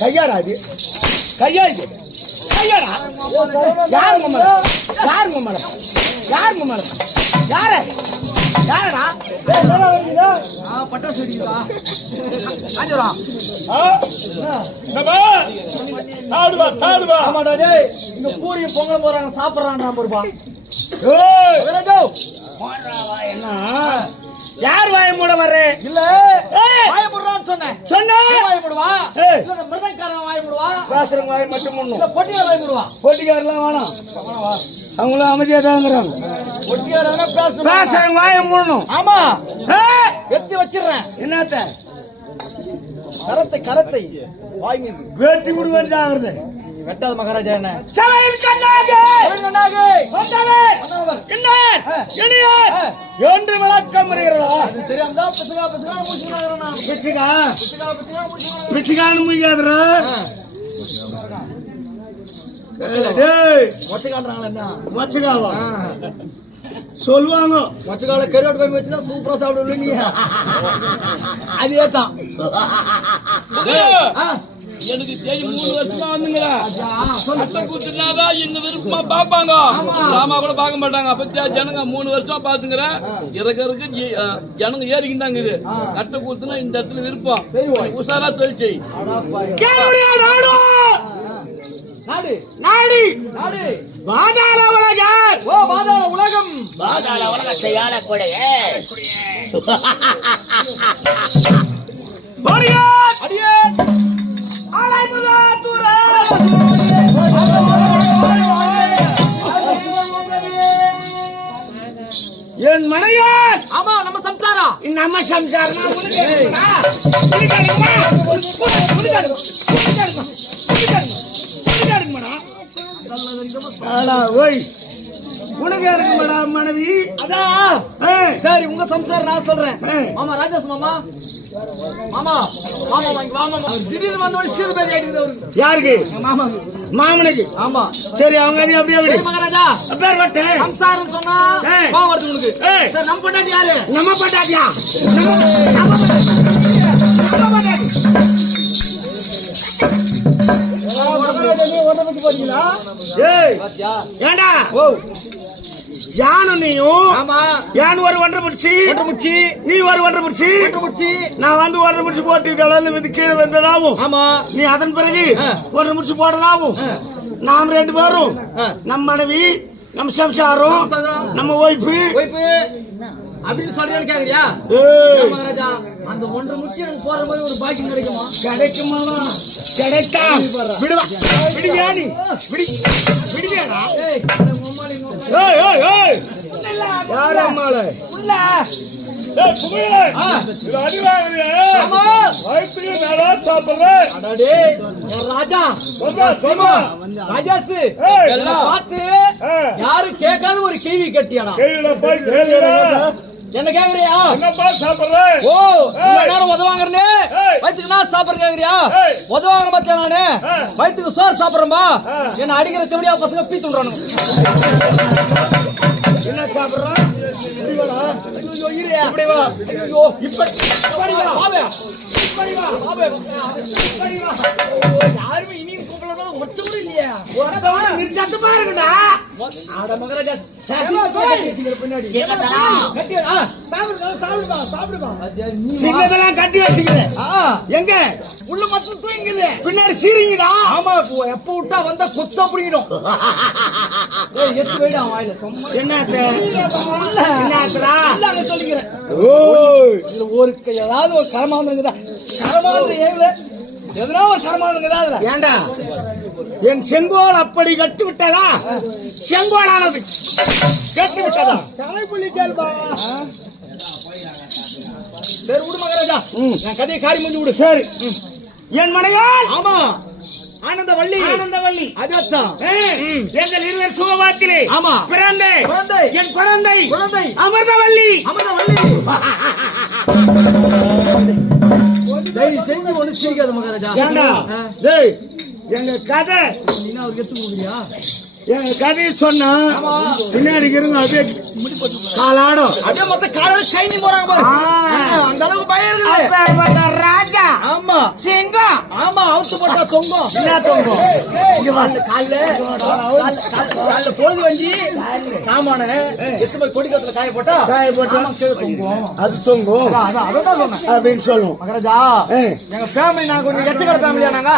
கையாடாது கையாடு கையாடா யாருங்க மேடம் யாருங்க மேடம் யாருங்க மேடம் யாரு யாரடா பட்டாசு வெடிக்குதா ஆமாடா டேய் இங்க பூரியும் பொங்கல் போறாங்க சாப்பிடுறான்டா பொறுப்பா என்ன யார் வாய மூட வர்றே இல்ல வாய மூடுறான்னு சொன்னேன் வாய மூடுவா இல்ல மிருதக்காரன் வாய மூடுவா பேசுறவங்க வாய மட்டும் மூடணும் இல்ல போட்டியார் வாய மூடுவா போட்டியாரெல்லாம் வேணாம் அவங்களும் அமைதியா தாங்கிறாங்க போட்டியார் பேசுறவங்க வாய மூடணும் ஆமா வெட்டி வச்சிடுறேன் என்னத்த கரத்தை கரத்தை வாய் மீது வேட்டி விடுவேன் ஆகுறது வெட்டாத மகாராஜா என்ன என்று விளக்கம் தெரியாம பிச்சுக்கான்னு முடிக்காதுற மொச்சக்காவா சொல்லுவாங்க மொச்சக்கால கருவாட்டு கோயம்பு வச்சுன்னா சூப்பரா சாப்பிடுவ நீ அதேதான் எனக்கு தெரியும் 3 வருஷமா வந்துங்களா சட்டை கூத்துனாதான் என்ன விருப்பமா பாப்பாங்க ராமா கூட பார்க்க மாட்டாங்க அப்ப ஜனங்க 3 வருஷமா பாத்துங்கிறேன் இறக்கறதுக்கு ஜனங்க ஏறிக்கிட்டாங்க இது கட்டை கூத்துனா இந்த இடத்துல விருப்பம் உசாரா தொழில் செய் நாடு நாடு நாடு பாதாள உலகம் ஓ பாதாள உலகம் பாதாள உலகத்தை ஆளக்கூடிய அடியே என் மனையார் ஆமா நம்ம சம்சாரம் நம்ம சம்சாரம் உனக்கு யாருக்கு மேடம் மனைவி அதான் சரி உங்க சம்சாரம் நான் சொல்றேன் மாமா ராஜேஷ் மாமா மாமா மாமா மாமா திடீர்னு வந்தோட சீது பேர் ஆயிட்டு யாருக்கு மாமா மாமனுக்கு ஆமா சரி அவங்க அப்படியே மகாராஜா பேர் வட்டு சம்சாரம் சொன்னா கோவம் வருது உங்களுக்கு சார் நம்ம பட்டாட்டி யாரு நம்ம பட்டாட்டியா ஏண்டா யானும் நீயும் யான் ஒரு ஒன்றரை முடிச்சு நீ ஒரு ஒன்றரை முடிச்சு நான் வந்து ஒன்றரை முடிச்சு போட்டு கலந்து கீழே வந்ததாவும் ஆமா நீ அதன் பிறகு ஒன்றரை முடிச்சு போடதாவும் நாம் 2 பேரும் நம்ம மனைவி நம்ம சம்சாரம் நம்ம ஒய்ஃபு அப்படின்னு சொல்றேன்னு கேக்குறியா மகாராஜா? அந்த ஒன்று முக்கிய எனக்கு போற மாதிரி ஒரு பாக்கியம் கிடைக்குமா? கிடைக்குமா? கிடைக்கும். விடுவா விடுவியா நீ? விடுவியாடா? யார் அம்மாளே உள்ள யாரு கேட்காத ஒரு கேள்வி கட்டியாடா? என்ன கேக்குறியா? என்னப்பா சாப்பிடுற? ஓ நேரம் உதவாங்கறனே வயித்துக்கு நான் சாப்பிடுற கேக்குறியா? உதவாங்க பத்தியா நானு வயித்துக்கு சோறு சாப்பிடுறேன்பா. என்ன அடிக்கிற தெவடியா பசங்க பீத்துறானுங்க. என்ன சாப்பிடுறான்? ஐயோ இரியா இப்படி வா. ஐயோ இப்படி வா பாவே. இப்படி வா பாவே. இப்படி வா. யாருமே இனி கூப்பிடறது ஒருத்தரும் இல்லையா? ஒருத்தவங்க நிர்ஜாத்து பாருங்கடா. ஆட மகராஜா பின்னாடி கட்டியா சாப்பிடுவா. சிங்கதெல்லாம் கட்டி வச்சுக்கிறேன். எங்க உள்ள மட்டும் தூங்குது, பின்னாடி சீரிங்குதா? ஆமா, எப்ப விட்டா வந்தா கொத்த பிடிக்கணும். எத்து போயிடா வாயில சும்மா. என்ன சொல்லிக்கிறேன். ஒரு ஏதாவது ஒரு கரமாந்திரங்குதா? கரமாந்திரம் ஏங்கல எதனா ஒரு கரமாந்திரங்குதா? ஏண்டா என் செங்கோல் அப்படி கட்டி விட்டதா? செங்கோலானது கட்டி விட்டதா? தலைப்புள்ளி கேள்பா. சரி விடு மகாராஜா, நான் கதையை காரி முடிஞ்சு விடு. சரி என் மனையால் ஆமா ஆனந்தவள்ளி. ஆனந்தவள்ளி அதான் எங்கள் இருவர் சுகவாத்திலே ஆமா பிறந்தே என் குழந்தை அமிர்தவள்ளி. அமிர்தவள்ளி செஞ்சு ஒண்ணு சிரிக்காத மகாராஜா. எங்க கதை நீங்க அவருக்கு எடுத்து கொடுக்குறியா? எங்க கதையை சொன்னா பின்னாடி இருங்க அப்படியே காலாடும். அப்படியே மொத்த காலாடு கை நீ போறாங்க அந்த அளவுக்கு பயம் இருக்குது. ராஜா ஆமா சிங்கம் ஆமா அவுத்து போட்டா தொங்கும். என்ன தொங்கும்? கால பொழுது வஞ்சி சாமான எட்டு போய் கொடிக்கத்துல காய போட்டா தொங்கும். அது தொங்கும். அதான் சொன்னேன் அப்படின்னு சொல்லுவோம் மகாராஜா. எங்க ஃபேமிலி நாங்க ஒரு எச்சக்கடை ஃபேமிலியா நாங்க.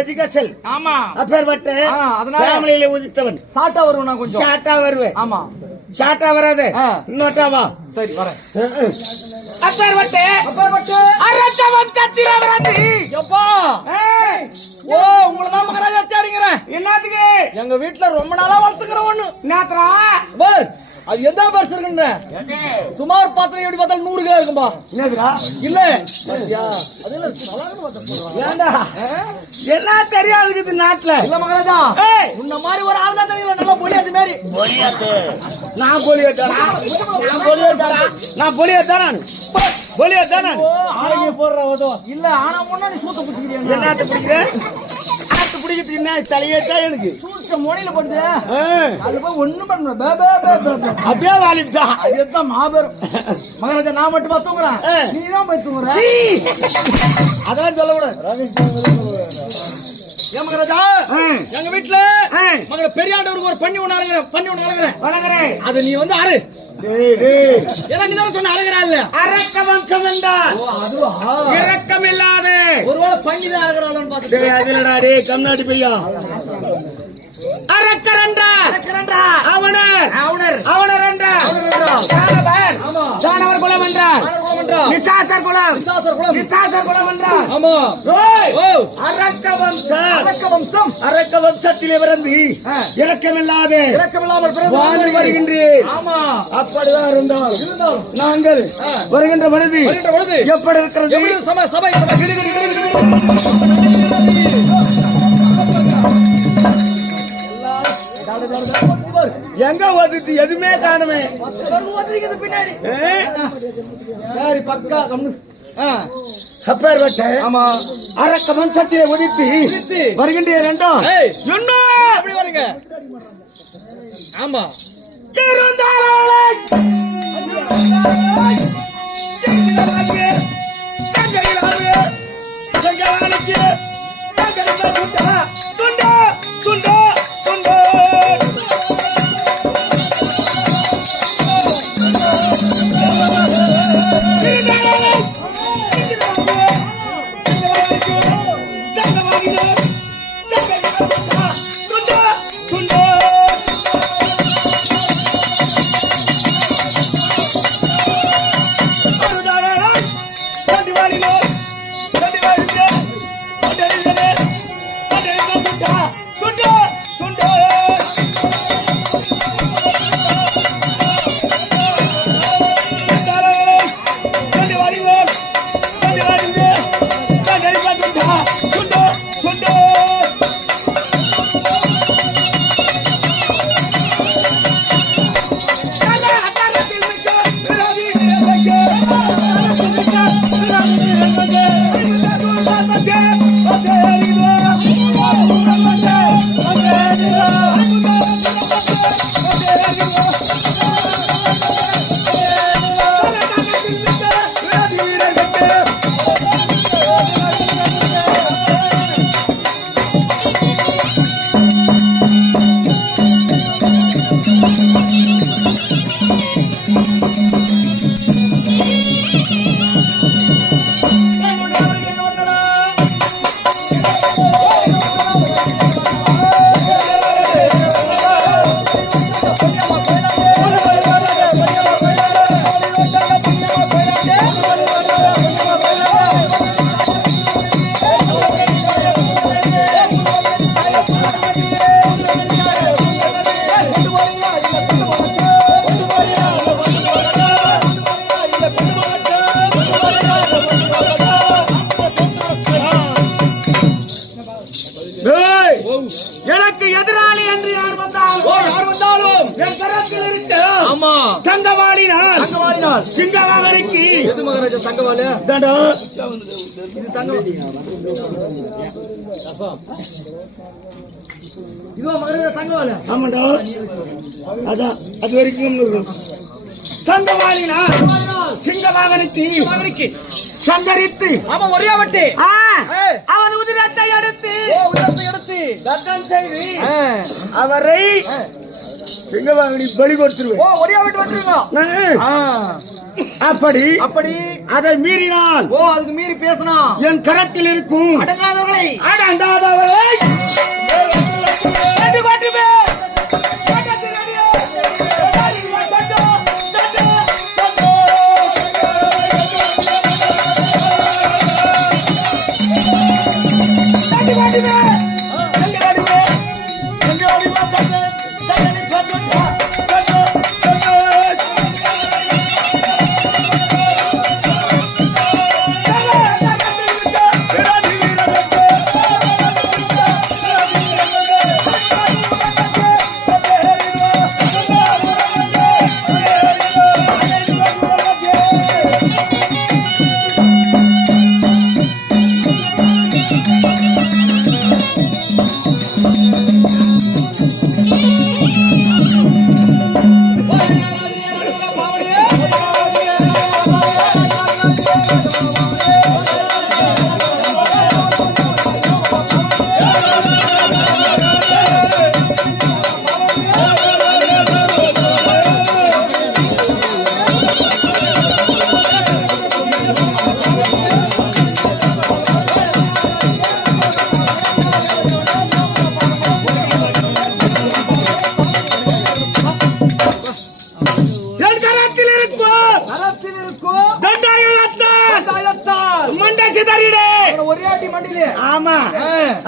எஜுகேஷன் ஆமா அப்பேர்பட்டு அதனால ஃபேமிலியில உதித்தவன். ஷார்ட்டா வருவேன் நான், கொஞ்சம் ஷார்ட்டா வருவேன். ஆமா ஷார்ட்டா வராது, இன்னொட்டாவா? சரி வரேன். அப்பேர்பட்டு அரச வம்சத்தில வரது எப்பா. ஓ உங்களதான் மகாராஜா தேடிக்கிறேன். என்னத்துக்கு? எங்க வீட்டுல ரொம்ப நாளா வளர்த்துக்கிற ஒண்ணு. என்னத்ரா பார் அது எந்த பர்ஸ் இருக்குன்ற சுமார் பாத்திரம் எப்படி பார்த்தாலும் 100 கிலோ இருக்கும்பா. இல்ல என்ன தெரியாது நாட்டுல. இல்ல மகாராஜா உன்ன மாதிரி ஒரு ஆள் தான் தெரியல. நல்லா பொலியாட்டு மாதிரி. நான் பொலியாட்டானா? நான் பொலியாட்டானா? பொலியாட்டானா? ஆளுங்க போடுற உதவ இல்ல. ஆனா முன்னாடி சூத்த பிடிக்கிறீங்க. என்னத்த பிடிக்கிறேன்? ஆத்து பிடிக்கிறது என்ன தலையேட்டா எனக்கு சூத்த மொழியில போடுது. அது போய் ஒண்ணும் பண்ண அப்படியே வாலிட்டா. அதுதான் மாபெரும் மகாராஜா. நான் மட்டுமா தூங்குறேன்? நீதான் போய் தூங்குற. அதான் சொல்ல விட ஏன் மகாராஜா? எங்க வீட்டுல மகள பெரியாண்டவருக்கு ஒரு பண்ணி ஒண்ணு அழகிறேன். அது நீ வந்து ஆறு எனக்கு தான் சொன்ன அழகிறா இல்ல. அரக்க வம்சம் என்றால் இரக்கம் இல்லாத ஒருவேளை பண்ணிதான் அழகிறான்னு பாத்துட்டு அதுலடா டே கம்நாடி பையா. அரக்கர் என்றால் அவனர் என்றால் தானவர் குலம் என்றால் நிசாசர் குலம் என்றால் ஆமா அரக்க வம்சத்திலே பிறந்து இரக்கமில்லாமல் வாழ்ந்து வருகின்றேன். அப்படிதான் இருந்தால் நாங்கள் வருகின்ற பொழுது எப்படி இருக்கிறது? சபை எங்க ஒதுத்து எதுவுமே காணுமே. பின்னாடி சரி பக்கா அப்பேர்பட்ட ஆமா அரக்க வம்சத்திலே ஒதுத்து வருகின்ற ரெண்டும் என்ன அப்படி வருங்க. ஆமா எனக்கு எதிராளி என்று யார் வந்தாலும் என் கரத்தில் இருக்க தங்கவாளினால் சிங்கவாளிக்கு எது மகாராஜா தங்கவாளி தாண்டா இது தங்கவாளி இதுவா மகாராஜா தங்கவாளி ஆமாடா அதான் அது வரைக்கும் தங்கவாளினால் சிங்கவாகனுக்கு சங்கரித்து அவன் ஒரேவட்டு அவன் உதிரத்தை எடுத்து தத்தம் செய்து அவரை சிங்கவாகனி பலி கொடுத்துருவேன் ஒரேவட்டு வந்துருங்க அப்படி அதை மீறினால் அதுக்கு மீறி பேசினா என் கரத்தில் இருக்கும் அடங்காதவர்களை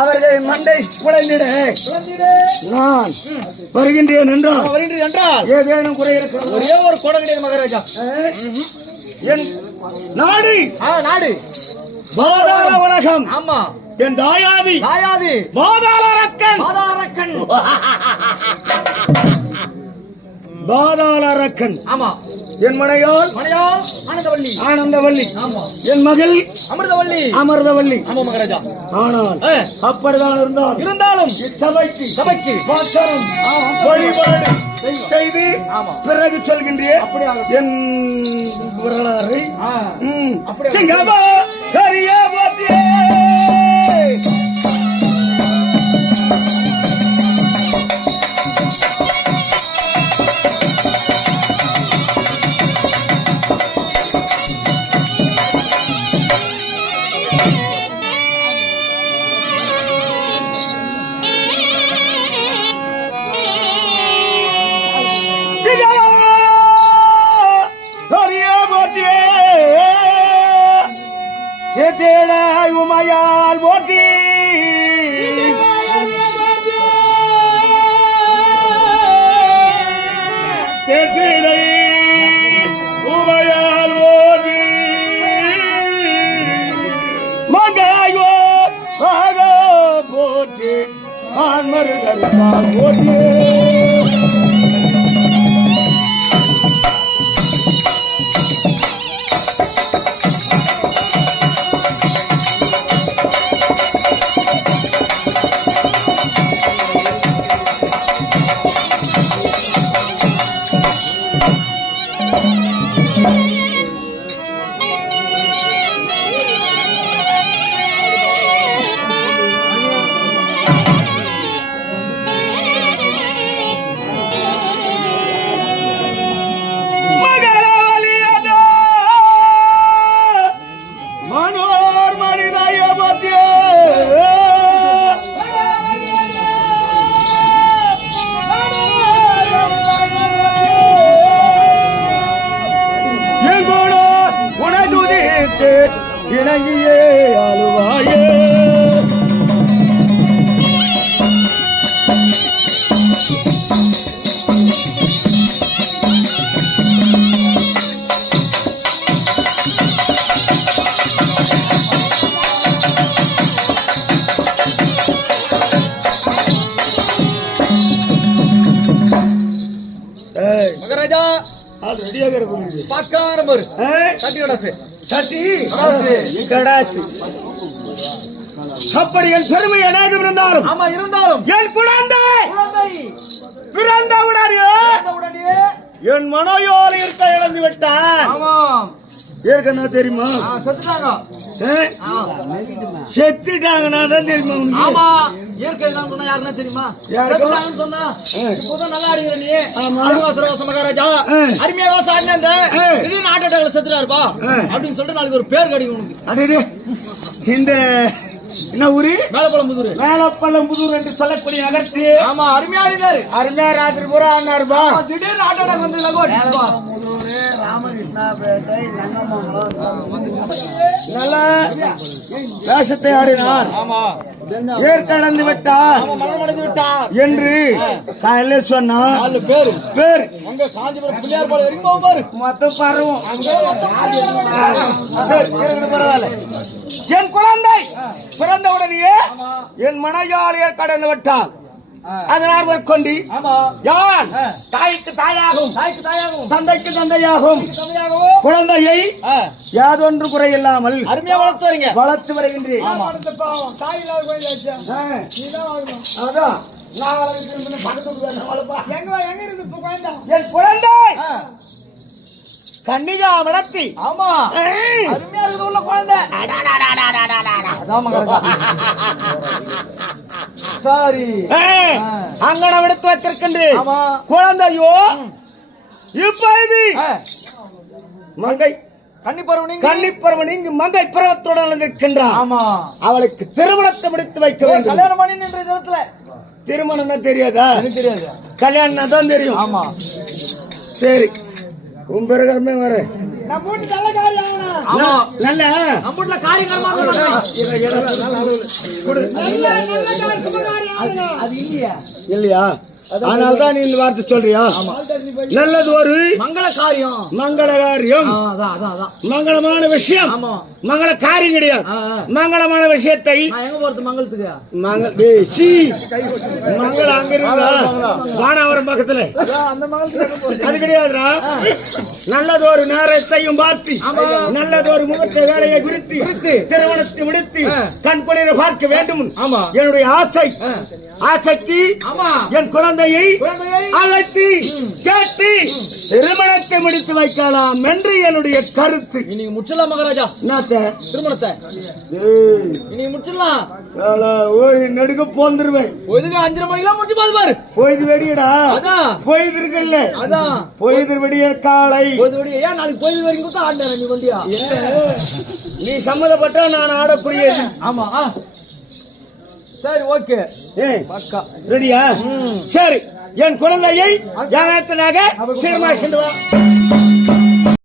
அவர்கள் மண்டை குழந்திட நான் வருகின்றேன் என்றால் ஏதேனும் குறை இருக்கிறது ஒரே ஒரு குடம் கிடையாது மகாராஜா என் நாடு பாதாள உலகம் ஆமா என் தாயாதி பாதாள அரக்கன் ஆமா என் மனையால் ஆனந்தவல்லி என் மகள் அமிர்தவல்லி ஆமா மகாராஜா ஆனால் அப்படிதான் இருந்தாலும் சபைக்கு பாத்திரம் வழிபாடு செய்து பிறகு சொல்கின்றேன் என் வரலாறு உமையால் போற்றி உமையால் போற்றி மங்காயோ போற்றி ஆன்மருதருக்கால் போற்றி இணங்கியே ஆளுவாயே மகாராஜா அது ரெடியாக இருக்கு பாக்கார மறு தட்டி கடாசு தட்டி கடாசு அப்படி என் பெருமை ஏதாவது இருந்தாலும் ஆமா இருந்தாலும் என் குழந்தை பிறந்த உடனே என் மனோயோல இருக்க இழந்து விட்டான் ஆமாம் ஏற்கனவே தெரியுமா செத்துட்டாங்கன்னா தான் தெரியுமா ஆமா இயற்கை சொன்னா யாருன்னா தெரியுமா சொன்னா இப்போதான் நல்லா அடிக்கிற நீ மகாராஜா அருமையா வாசம் திடீர்னு ஹார்ட் அட்டாக்ல செத்துறாருப்பா அப்படின்னு சொல்லிட்டு நாளைக்கு ஒரு பேர் கிடைக்கும் உனக்கு இந்த என்ன ஊரு மேலப்பழம்புதூர் மேலப்பழம்புதூர் என்று சொல்லக்கூடிய நகர்த்தி ஆமா அருமையா இருந்தாரு அருமையா ராத்திரி பூரா ஆனாருப்பா திடீர்னு ஹார்ட் அட்டாக் வந்து ராமகிருஷ்ணாபேட்டை நல்ல வேஷத்தை ஆடினார் ஏற்கனந்து விட்டார் என்று காலையில சொன்னார் பேர் காஞ்சிபுரம் பிள்ளையார் பாடு வரைக்கும் பாரு மொத்த பருவம் பரவாயில்ல என் குழந்தை பிறந்தவுடனே என் மனையால் ஏற்கனந்து விட்டார் அதனால் கொண்டு யான் தாய்க்கு தாயாகும் தந்தைக்கு தந்தையாகும் குழந்தையை யாதொன்று குறையில்லாமல் அருமையா வளர்த்து வருகின்றேன் என் குழந்தை கன்னிகா வளர்த்தி ஆமா அருமையா உள்ள குழந்தை சாரி அங்கனம் எடுத்து வைத்திருக்கின்றேன் குழந்தையோ இப்போது மங்கை கன்னிப்பருவன் இங்கு மங்கை பருவத்துடன் இருக்கின்றான் ஆமா அவளுக்கு திருமணத்தை முடித்து வைக்க வேண்டும் கல்யாணம் பண்ணி நின்ற இடத்துல திருமணம் தான் தெரியாதா தெரியாது கல்யாணம் தான் தெரியும் ஆமா சரி உம்பரகமே வர நல்ல காரியம் இல்லையா அதனால்தான் நீ இந்த வார்த்தை சொல்றியா நல்லது ஒரு மங்கள காரியம் மங்களமான விஷயம் மங்கள காரியம் கிடையாது மங்களமான விஷயத்தை மங்கள அங்க இருக்கா வானாவரம் பக்கத்துல அது கிடையாதுடா நல்லது ஒரு நேரத்தையும் பார்த்து நல்லது ஒரு முகத்தை வேலையை குறித்து திருமணத்தை முடித்து கண் குளிர பார்க்க வேண்டும் என்னுடைய ஆசைக்கு என் குழந்தையை அழைத்து கேட்டு திருமணத்தை முடித்து வைக்கலாம் என்று என்னுடைய கருத்து. இன்னைக்கு முச்சலாம் மகாராஜா திருமணத்தை இன்னைக்கு முச்சலாம் நடுக்க போந்துருவேன் 5:30 மணிக்கெல்லாம் முடிச்சு பாது பாரு பொய்து வெடியடா அதான் பொய்து இருக்குல்ல அதான் பொய்து வெடிய காலை பொய்து வெடிய ஏன் நாளைக்கு பொய்து வரைக்கும் தான் ஆடுற நீ வண்டியா நீ சம்மதப்பட்டா நான் ஆடக்கூடியது ஆமா சரி ஓகே பக்கா ரெடியா சரி என் குழந்தையை யாராத்தனாக சீர்மா சென்று வா